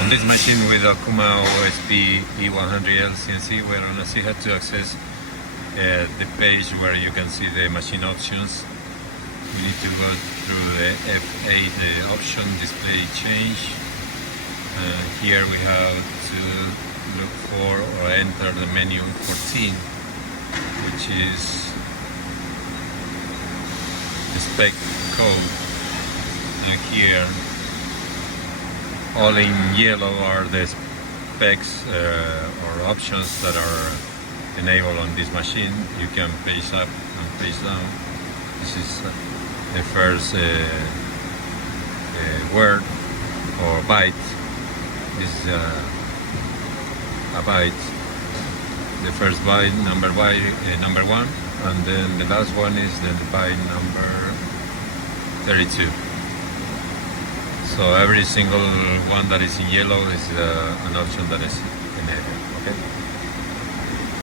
On this machine with Okuma OSP-E100L CNC, we're going to see how to access the page where you can see the machine options. We need to go through the F8, the option display change. Here we have to look for or enter the menu 14, which is the spec code. And here, all in yellow are the specs or options that are enabled on this machine. You can page up and page down. This is the first word or byte. This is a byte. The first byte, number one, and then the last one is the byte number 32. So every single one that is in yellow is an option that is enabled.